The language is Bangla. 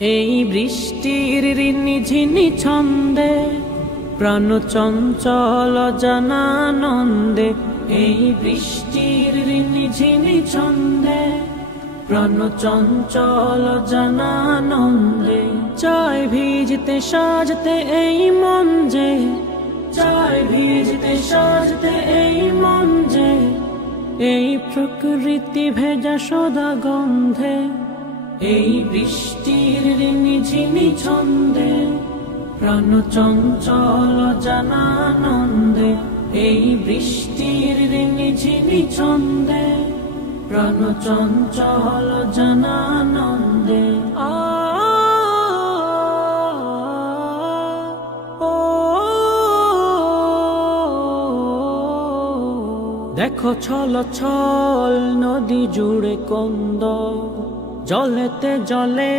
এই বৃষ্টির ঋণি ঝিনি ছন্দে প্রাণ চঞ্চল জনানন্দে। এই বৃষ্টির ঋণি ঝিনি ছন্দে প্রাণ চঞ্চল জনানন্দে। চায় ভিজতে সাজতে এই মন যে, চায় ভিজতে সাজতে এই মন যে, এই প্রকৃতি ভেজা সদা গন্ধে। এই বৃষ্টির ঋণি ঝিনি ছন্দে প্রাণ চঞ্চল জনানন্দে। এই বৃষ্টির ঋণি ঝিনি ছন্দে প্রাণ চঞ্চল জনানন্দে। দেখো ছল ছল নদী জুড়ে কন্দ, জলেতে জলে